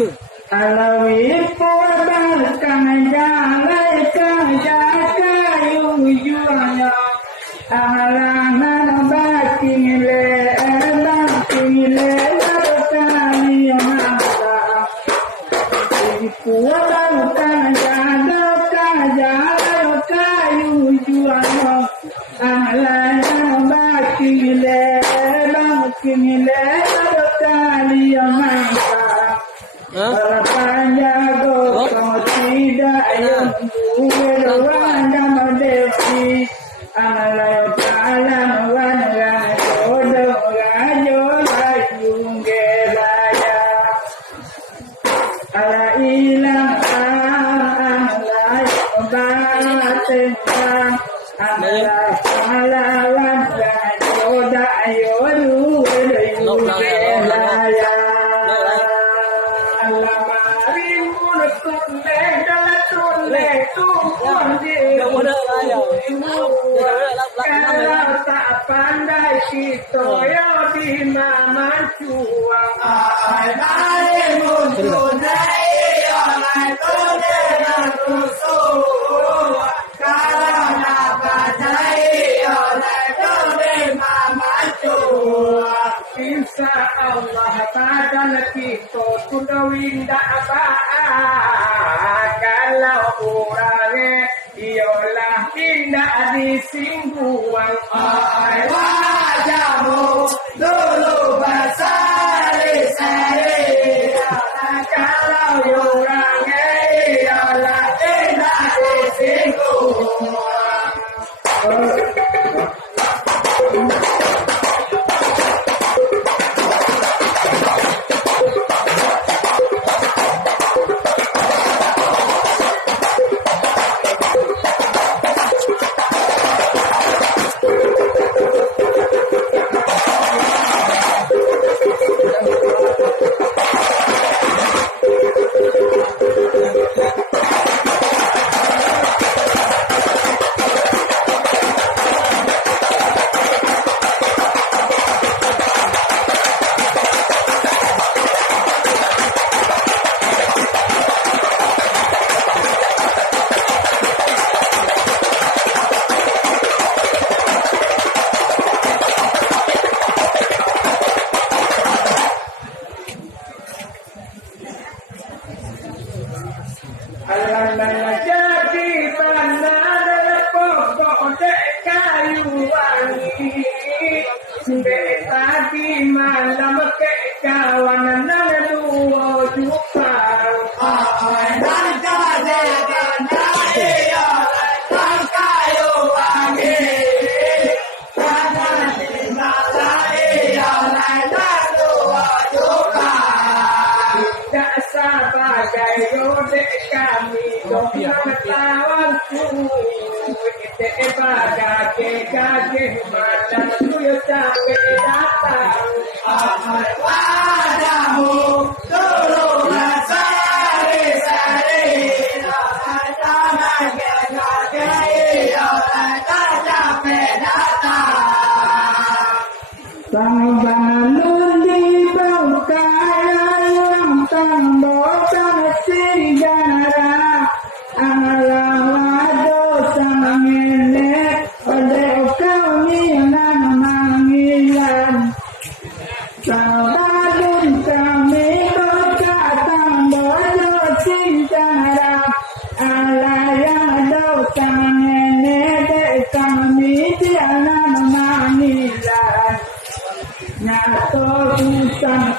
Alawi korban kanjala kayu juanya alangan batingile kali mata korban kanjala kayu juanya alangan batingile kali mata Panjago kau tidak yang wanda mendepi Angalayo kalang wanda jodoh rajo layung gelaya Ala ilang angalayo batengkang Angalayo kalawan rajo dayo layung gelaya Kalau tak pandai kita ya di mana cuang ai muncul naik orang tu rusuh kalau nak pandai orang tu di mana cuang insya Allah badan kita sudah winda kalau orangnya ialah tidak disingguang ai wajahmu dulu bersari-sari kalau orangnya ialah tidak disingguang jadi bandar pokok kayu wangi tadi malam ke kawan dua juta dan jadi bandar kayu wangi tadi malam dua juta tak sabar yode kami kawan ku ite baga ke malam tuyo sampai datang wadamu dulu sari-sari tanah ke sampai datang sang bangun di bawah yang tambah sejarah Angalawa dosa ngene oleh kami yang manggilan Sabadun kami berkata bodoh sejarah Alaya dosa ngene kami tiada manggilan Nyato susah